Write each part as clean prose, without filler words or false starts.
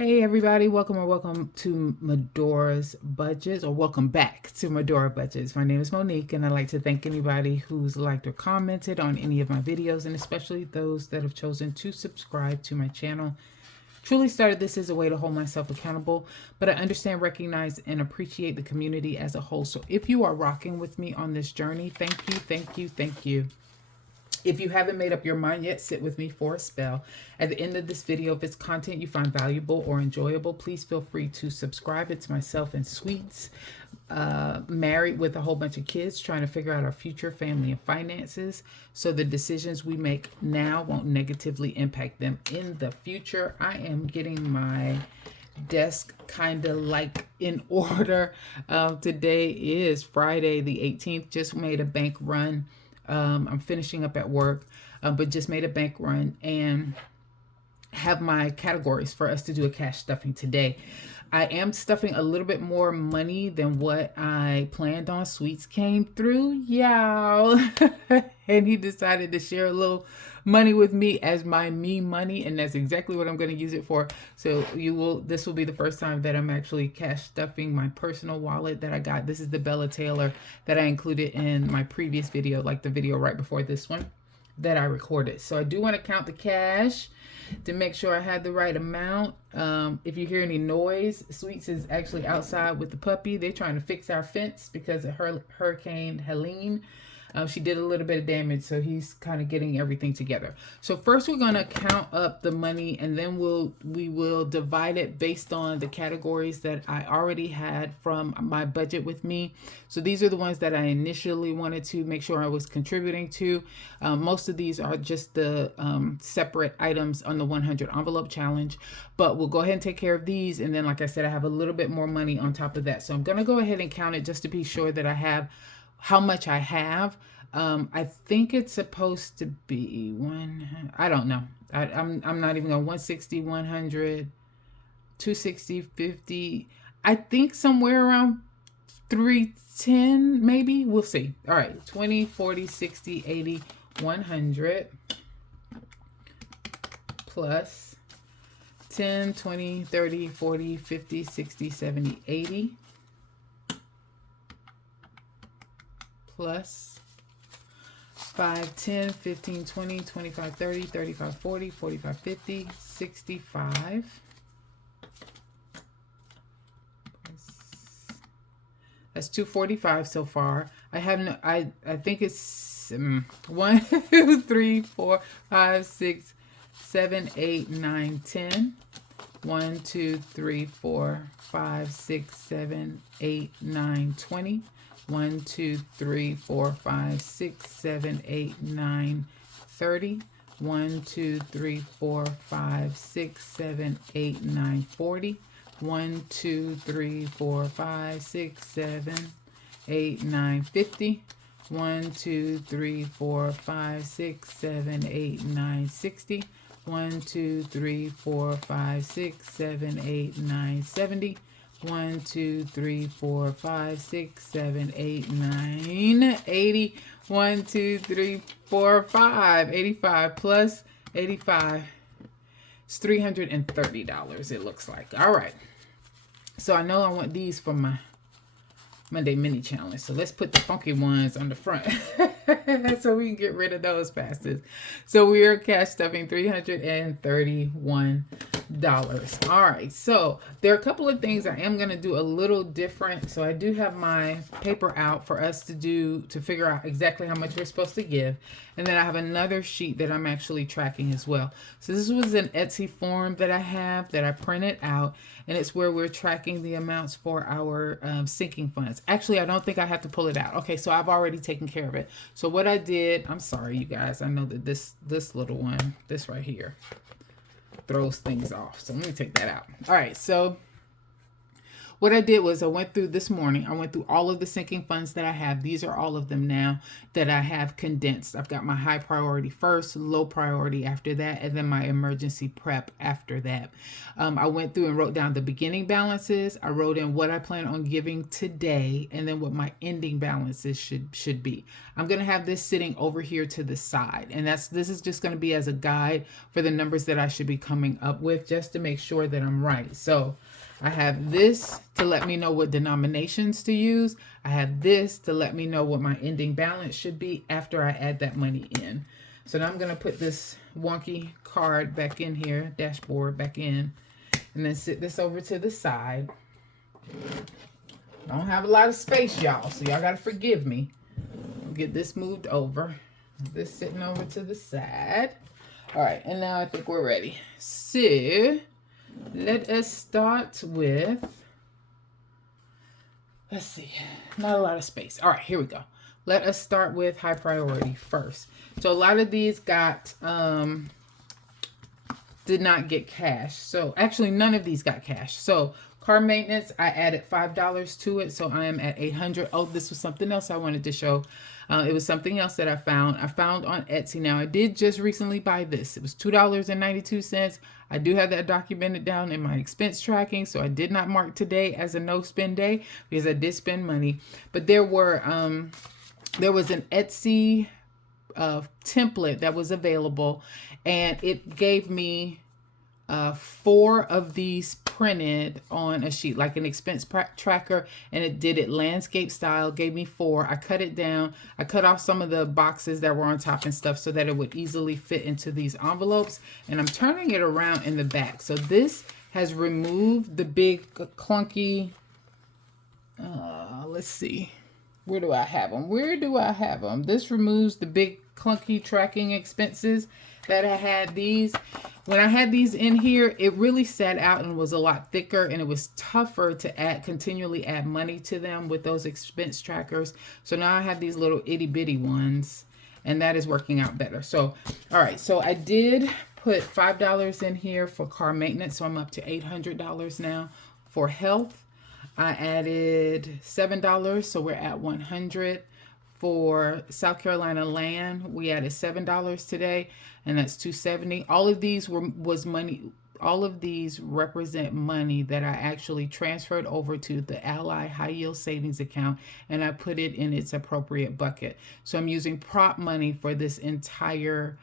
Hey everybody, welcome to Medora's Budgets, or welcome back to Medora Budgets. My name is Monique, and I'd like to thank anybody who's liked or commented on any of my videos, and especially those that have chosen to subscribe to my channel. Truly started this as a way to hold myself accountable, but I understand, recognize, and appreciate the community as a whole. So if you are rocking with me on this journey, thank you, thank you, thank you. If you haven't made up your mind yet, sit with me for a spell. At the end of this video, if it's content you find valuable or enjoyable, please feel free to subscribe. It's myself and Sweets, married with a whole bunch of kids, trying to figure out our future, family, and finances, so the decisions we make now won't negatively impact them in the future. I am getting my desk kind of like in order. Today is Friday the 18th. Just made a bank run. I'm finishing up at work, but just made a bank run and have my categories for us to do a cash stuffing today. I am stuffing a little bit more money than what I planned on. Sweets came through, y'all, and he decided to share a little money with me as my me money, and that's exactly what I'm going to use it for. So this will be the first time that I'm actually cash stuffing my personal wallet that I got. This is the Bella Taylor that I included in my previous video, like the video right before this one that I recorded. So I do want to count the cash to make sure I had the right amount. If you hear any noise, Sweets is actually outside with the puppy. They're trying to fix our fence because of Hurricane Helene. She did a little bit of damage, so he's kind of getting everything together. So first we're going to count up the money, and then we will divide it based on the categories that I already had from my budget with me. So these are the ones that I initially wanted to make sure I was contributing to. Most of these are just the separate items on the 100 envelope challenge, but we'll go ahead and take care of these. And then, like I said, I have a little bit more money on top of that. So I'm going to go ahead and count it just to be sure that I have how much I have. I think it's supposed to be I don't know. I'm not even going 160, 100, 260, 50. I think somewhere around 310 maybe. We'll see. All right, 20, 40, 60, 80, 100 plus 10, 20, 30, 40, 50, 60, 70, 80 plus 5, 10, 15, 20, 25, 30, 35, 40, 45, 50, 65. That's 245 so far. I have no, I think it's 1, 2, 3, 4, 5, 6, 7, 8, 9, 10. 1, 2, 3, 4, 5, 6, 7, 8, 9, 20. 1, 2, 3, 4, 5, 6, 7, 8, 9, 30. 1, 2, 3, 4, 5, 6, 7, 8, 9, 40. 1, 2, 3, 4, 5, 6, 7, 8, 9, 50. 1, 2, 3, 4, 5, 6, 7, 8, 9, 60. 1, 2, 3, 4, 5, 6, 7, 8, 9, 70. 1, 2, 3, 4, 5, 6, 7, 8, 9, 80. 1, 2, 3, 4, 5, 85 plus 85. It's $330, it looks like. All right. So I know I want these for my Monday mini challenge. So let's put the funky ones on the front so we can get rid of those bastards. So we are cash stuffing $331. All right, so there are a couple of things I am going to do a little different. So I do have my paper out for us to figure out exactly how much we're supposed to give. And then I have another sheet that I'm actually tracking as well. So this was an Etsy form that I have that I printed out, and it's where we're tracking the amounts for our sinking funds. Actually, I don't think I have to pull it out. Okay, so I've already taken care of it. So what I did, I'm sorry, you guys. I know that this little one, this right here, throws things off. So let me take that out. All right, so what I did was I went through this morning. I went through all of the sinking funds that I have. These are all of them now that I have condensed. I've got my high priority first, low priority after that, and then my emergency prep after that. I went through and wrote down the beginning balances. I wrote in what I plan on giving today, and then what my ending balances should be. I'm going to have this sitting over here to the side, and this is just going to be as a guide for the numbers that I should be coming up with, just to make sure that I'm right. So I have this to let me know what denominations to use. I have this to let me know what my ending balance should be after I add that money in. So now I'm going to put this wonky card back in here, dashboard back in, and then sit this over to the side. I don't have a lot of space, y'all, so y'all got to forgive me. I'll get this moved over. This sitting over to the side. All right, and now I think we're ready. So let us start with, let's see, not a lot of space. All right, here we go. Let us start with high priority first. So a lot of these got, did not get cash. So actually none of these got cash. So car maintenance, I added $5 to it. So I am at $800. Oh, this was something else I wanted to show. It was something else that I found. I found on Etsy. Now I did just recently buy this. It was $2.92. I do have that documented down in my expense tracking. So I did not mark today as a no spend day because I did spend money. But there was an Etsy template that was available, and it gave me 4 of these printed on a sheet, like an expense tracker, and it did it landscape style, gave me 4. I cut it down. I cut off some of the boxes that were on top and stuff so that it would easily fit into these envelopes, and I'm turning it around in the back. So this has removed the big clunky, let's see, where do I have them? This removes the big clunky tracking expenses that I had these. When I had these in here, it really sat out and was a lot thicker, and it was tougher to continually add money to them with those expense trackers. So now I have these little itty bitty ones, and that is working out better. So, all right, so I did put $5 in here for car maintenance, so I'm up to $800 now. For health, I added $7, so we're at $100. For South Carolina land, we added $7 today, and that's $270. All of these was money. All of these represent money that I actually transferred over to the Ally High Yield Savings Account, and I put it in its appropriate bucket. So I'm using prop money for this entire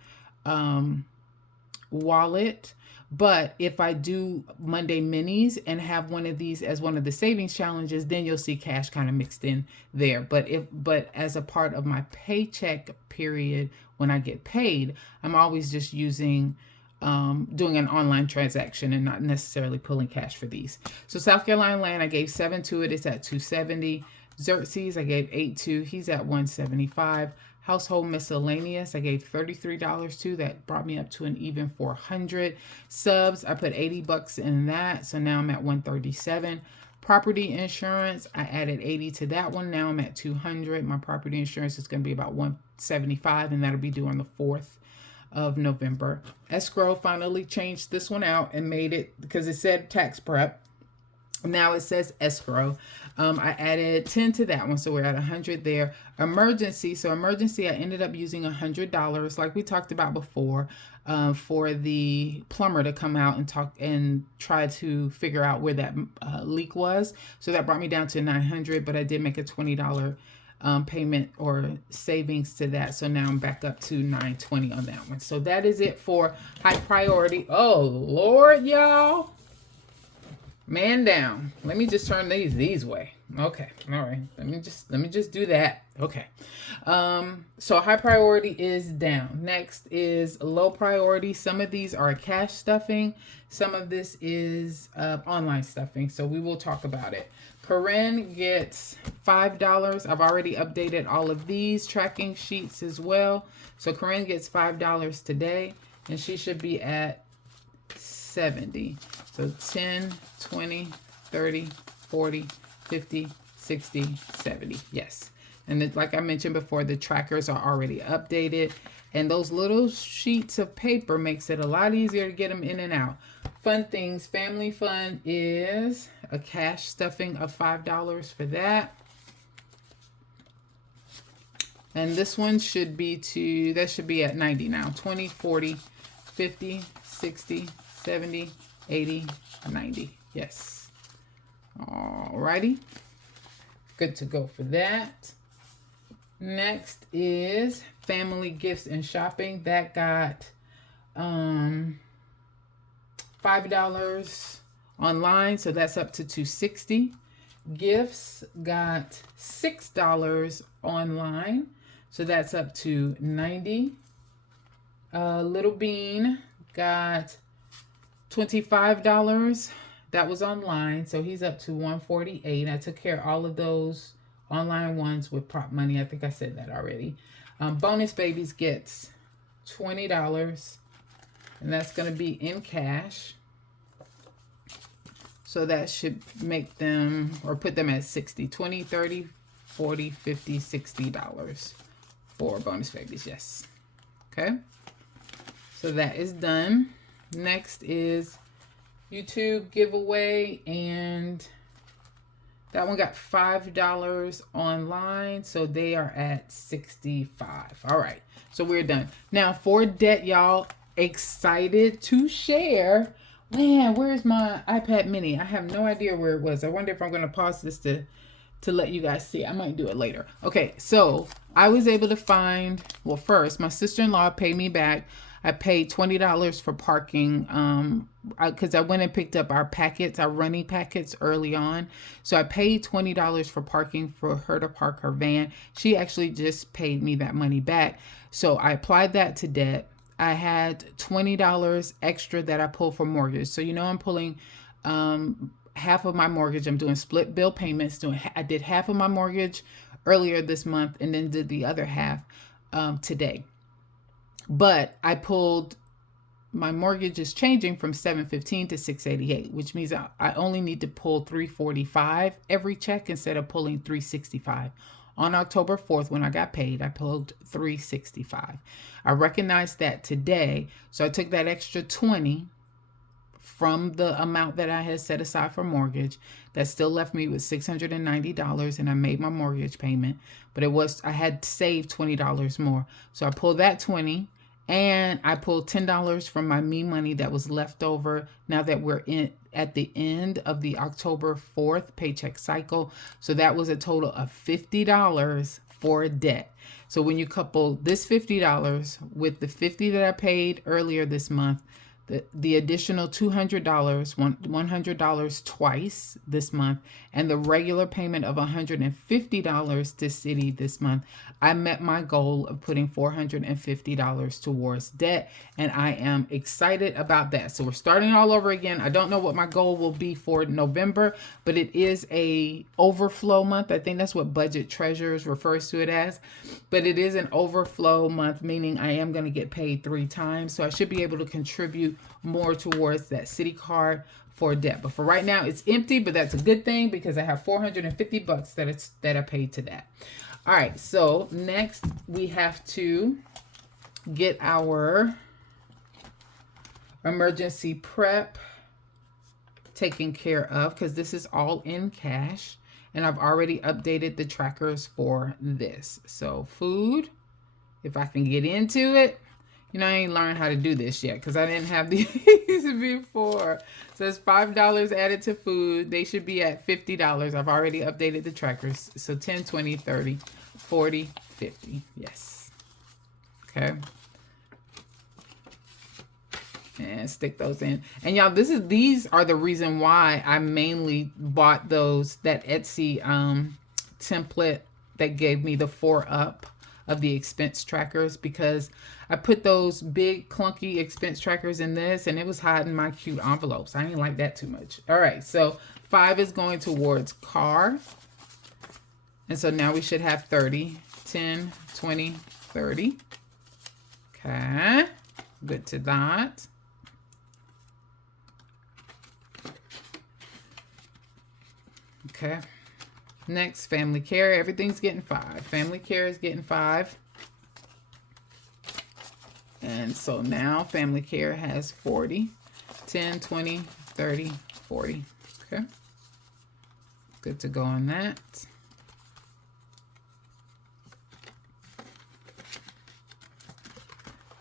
wallet. But if I do Monday minis and have one of these as one of the savings challenges, then you'll see cash kind of mixed in there. But as a part of my paycheck period, when I get paid, I'm always just using, doing an online transaction and not necessarily pulling cash for these. So South Carolina land, I gave 7 to it. It's at $270. Xerxes, I gave 8 to. He's at $175. Household miscellaneous, I gave $33 to. That brought me up to an even $400. Subs, I put $80 in that, so now I'm at $137. Property insurance, I added 80 to that one. Now I'm at $200. My property insurance is going to be about $175, and that'll be due on the 4th of November. Escrow finally changed this one out and made it, because it said tax prep. Now it says escrow. I added 10 to that one, so we're at 100 there. Emergency, so emergency, I ended up using $100, like we talked about before, for the plumber to come out and try to figure out where that leak was. So that brought me down to $900, but I did make a $20 payment or savings to that. So now I'm back up to $920 on that one. So that is it for high priority. Oh Lord, y'all. Man down. Let me just turn these way. Okay. All right. Let me just do that. Okay. So high priority is down. Next is low priority. Some of these are cash stuffing. Some of this is online stuffing. So we will talk about it. Corinne gets $5. I've already updated all of these tracking sheets as well. So Corinne gets $5 today, and she should be at 70. So 10, 20, 30, 40, 50, 60, 70. Yes. And then, like I mentioned before, the trackers are already updated. And those little sheets of paper makes it a lot easier to get them in and out. Fun things. Family fun is a cash stuffing of $5 for that. And this one should be that should be at 90 now. 20, 40, 50, 60, 70, 80, 90. Yes. Alrighty. Good to go for that. Next is family gifts and shopping. That got $5 online, so that's up to $260. Gifts got $6 online, so that's up to $90. Little Bean got $25. That was online, so he's up to $148. I took care of all of those online ones with prop money. I think I said that already. Bonus Babies gets $20, and that's going to be in cash. So that should make them, or put them at 60, 20, 30, 40, 50, $60 for Bonus Babies. Yes. Okay. So that is done. Next is YouTube giveaway, and that one got $5 online, so they are at 65. All right, so we're done. Now for debt, y'all, excited to share. Man, where's my iPad mini? I have no idea where it was. I wonder if I'm going to pause this to let you guys see. I might do it later. Okay, so I was able to find, well, first, my sister-in-law paid me back. I paid $20 for parking because I went and picked up our packets, our running packets early on. So I paid $20 for parking for her to park her van. She actually just paid me that money back. So I applied that to debt. I had $20 extra that I pulled for mortgage. So, you know, I'm pulling half of my mortgage. I'm doing split bill payments. I did half of my mortgage earlier this month and then did the other half today. But I pulled, my mortgage is changing from $715 to $688, which means I only need to pull $345 every check instead of pulling $365. On October 4th, when I got paid, I pulled $365. I recognized that today, so I took that extra $20 from the amount that I had set aside for mortgage. That still left me with $690, and I made my mortgage payment. But I had saved $20 more, so I pulled that $20. And I pulled $10 from my me money that was left over now that we're at the end of the October 4th paycheck cycle. So that was a total of $50 for debt. So when you couple this $50 with the $50 that I paid earlier this month, the additional $200, $100 twice this month, and the regular payment of $150 to City this month, I met my goal of putting $450 towards debt, and I am excited about that. So we're starting all over again. I don't know what my goal will be for November, but it is a overflow month. I think that's what Budget Treasures refers to it as, but it is an overflow month, meaning I am going to get paid 3 times. So I should be able to contribute more towards that City card for debt. But for right now, it's empty, but that's a good thing because I have $450 that I paid to that. All right, so next we have to get our emergency prep taken care of because this is all in cash, and I've already updated the trackers for this. So food, if I can get into it. You know, I ain't learned how to do this yet because I didn't have these before. So it's $5 added to food. They should be at $50. I've already updated the trackers. So 10, 20, 30, 40, 50. Yes. Okay. And stick those in. And y'all, these are the reason why I mainly bought that Etsy template that gave me the 4-up of the expense trackers, because I put those big clunky expense trackers in this and it was hiding my cute envelopes. I didn't like that too much. All right, so 5 is going towards car. And so now we should have 30, 10, 20, 30. Okay, good to that. Okay. Next, family care. Everything's getting 5. Family care is getting 5. And so now family care has 40. 10, 20, 30, 40. Okay. good to go on that.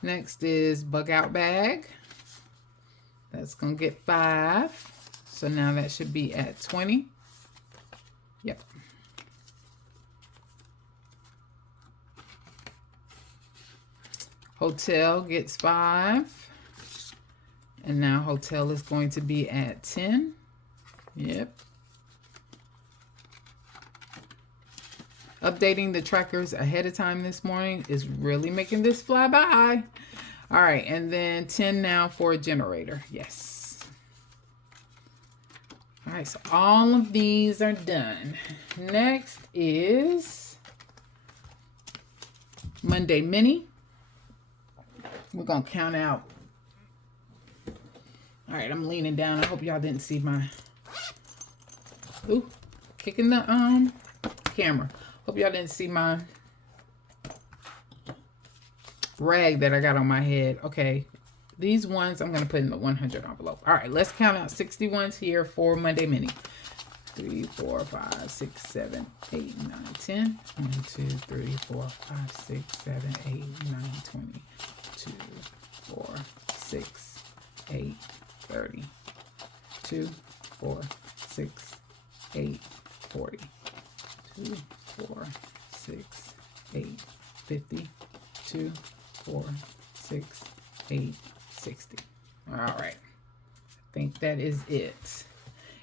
Next is bug out bag. That's going to get 5. So now that should be at 20. Yep. Hotel gets 5. And now hotel is going to be at 10. Yep. Updating the trackers ahead of time this morning is really making this fly by. All right, and then 10 now for a generator. Yes. All right, so all of these are done. Next is Monday Mini. We're going to count out. All right, I'm leaning down. I hope y'all didn't see my... Ooh, kicking the camera. Hope y'all didn't see my rag that I got on my head. Okay, these ones I'm going to put in the 100 envelope. All right, let's count out 60 ones here for Monday Mini. 3, 4, 5, 6, 7, 8, 9, 10. 1, 2, 3, 4, 5, 6, 7, 8, 9, 20. 2, 4, 6, 8, 30. 2, 4, 6, 8, 40. 2, 4, 6, 8, 50. 2, 4, 6, 8, 60. All right. I think that is it.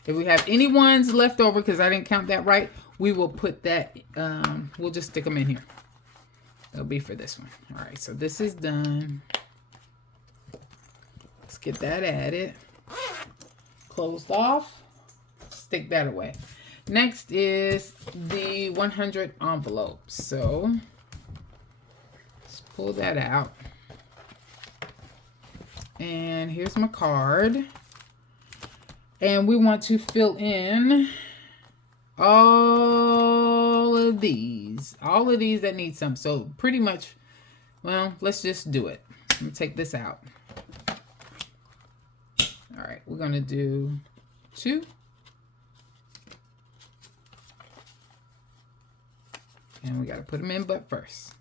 If we have any ones left over, because I didn't count that right, we will put that, we'll just stick them in here. It'll be for this one. All right, so this is done. Let's get that added. Closed off. Stick that away. Next is the 100 envelopes. So let's pull that out. And here's my card. And we want to fill in all of these that need some. So pretty much, well, let's just do it. Let me take this out. All right, we're going to do 2. And we got to put them in but first.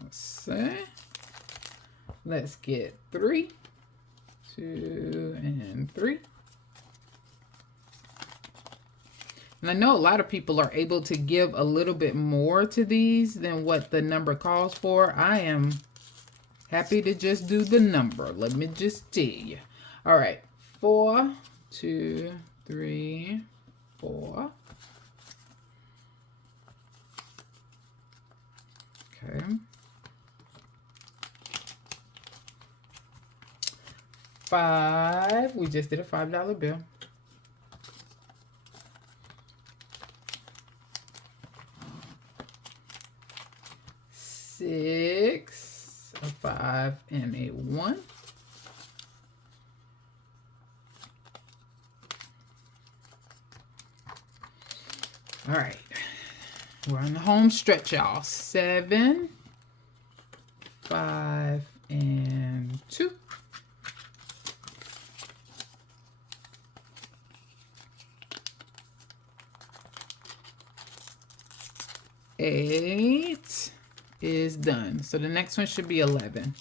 Let's see. Let's get 3. 2 and 3. And I know a lot of people are able to give a little bit more to these than what the number calls for. I am happy to just do the number. Let me just tell you. All right. 4, 2, 3, 4. Okay. 5. We just did a $5 bill. 6, a 5, and a 1. All right. We're on the home stretch, y'all. 7, 5, and 2. 8 is done. So the next one should be 11.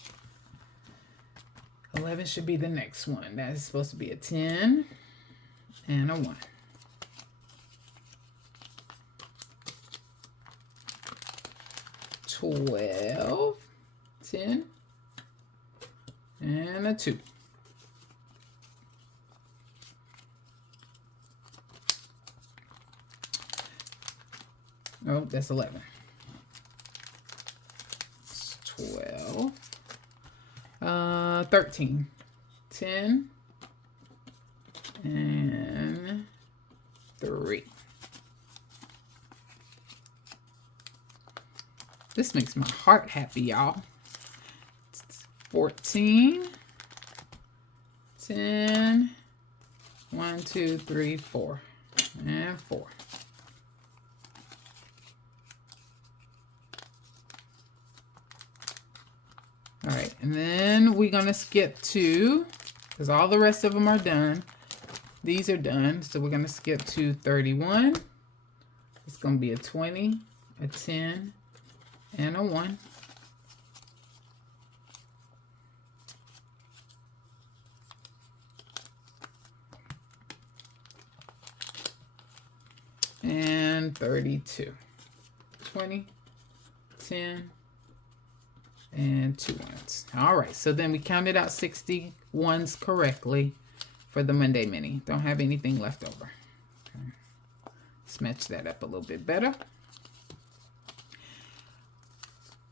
11 should be the next one. That is supposed to be a 10 and a 1. 12, 10, and a 2. Oh, that's 11. It's 12. 13. 10. And 3. This makes my heart happy, y'all. 14. 10. 1, 2, 3, 4. And 4. All right, and then we're going to skip 2, because all the rest of them are done. These are done. So we're going to skip to 31. It's going to be a 20, a 10, and a 1. And 32. 20, 10, and 2 ones. All right, so then we counted out 60 ones correctly for the Monday mini. Don't have anything left over. Okay. Let's match that up a little bit better.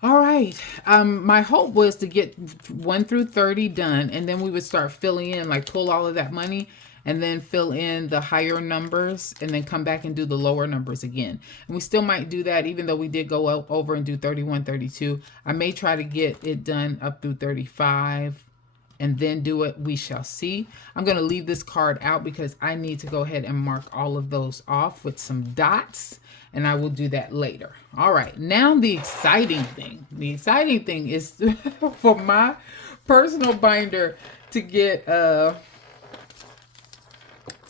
All right, my hope was to get 1 through 30 done, and then we would start filling in, like pull all of that money and then fill in the higher numbers and then come back and do the lower numbers again. And we still might do that even though we did go over and do 31, 32. I may try to get it done up through 35 and then do it. We shall see. I'm going to leave this card out because I need to go ahead and mark all of those off with some dots, and I will do that later. All right, now the exciting thing. The exciting thing is for my personal binder to get a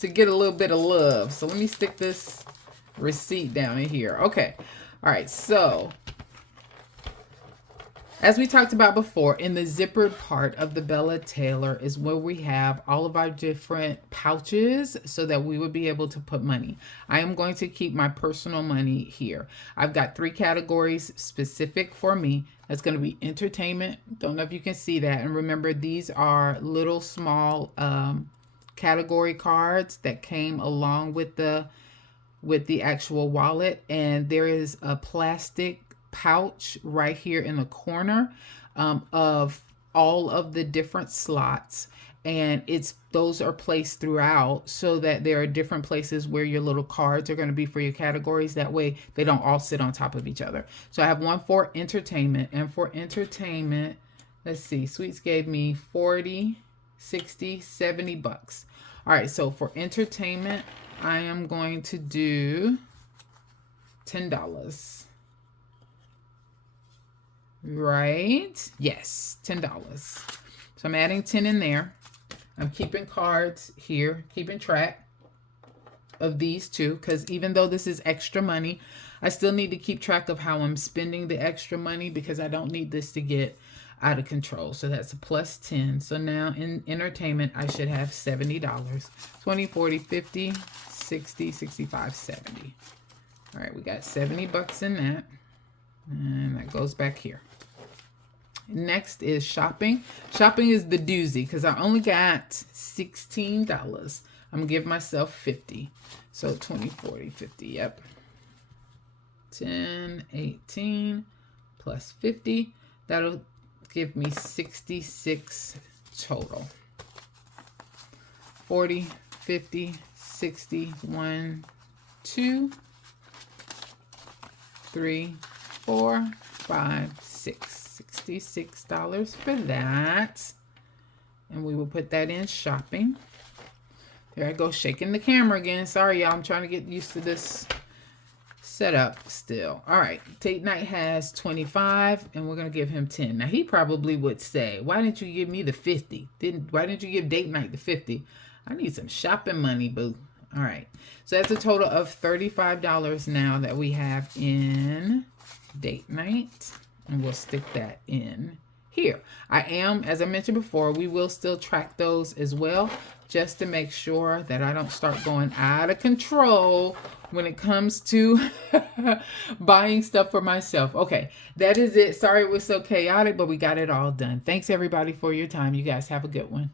little bit of love. So let me stick this receipt down in here. Okay. All right. So as we talked about before, in the zippered part of the Bella Taylor is where we have all of our different pouches so that we would be able to put money. I am going to keep my personal money here. I've got 3 categories specific for me. That's going to be entertainment. Don't know if you can see that. And remember, these are little small category cards that came along with the actual wallet, and there is a plastic pouch right here in the corner of all of the different slots, and those are placed throughout so that there are different places where your little cards are going to be for your categories. That way they don't all sit on top of each other. So I have one for entertainment, and for entertainment, let's see, Sweets gave me 40, 60, 70 bucks. All right, so for entertainment, I am going to do $10. Right? Yes, $10. So I'm adding 10 in there. I'm keeping cards here, keeping track of these two, because even though this is extra money, I still need to keep track of how I'm spending the extra money because I don't need this to get out of control. So that's a plus 10. So now in entertainment, I should have $70. 20, 40, 50, 60, 65, 70. All right, we got 70 bucks in that. And that goes back here. Next is shopping. Shopping is the doozy because I only got $16. I'm gonna give myself 50. So 20, 40, 50, yep. 10, 18 plus 50. That'll give me 66 total. 40, 50, 60, 1, 2, 3, 4, 5, 6. $66 for that. And we will put that in shopping. There I go, shaking the camera again. Sorry, y'all. I'm trying to get used to this setup still. All right. Date night has 25, and we're going to give him 10. Now, he probably would say, why didn't you give me the 50? Why didn't you give date night the 50? I need some shopping money, boo. All right. So that's a total of $35 now that we have in date night. And we'll stick that in here. I am, as I mentioned before, we will still track those as well, just to make sure that I don't start going out of control when it comes to buying stuff for myself. Okay, that is it. Sorry it was so chaotic, but we got it all done. Thanks everybody for your time. You guys have a good one.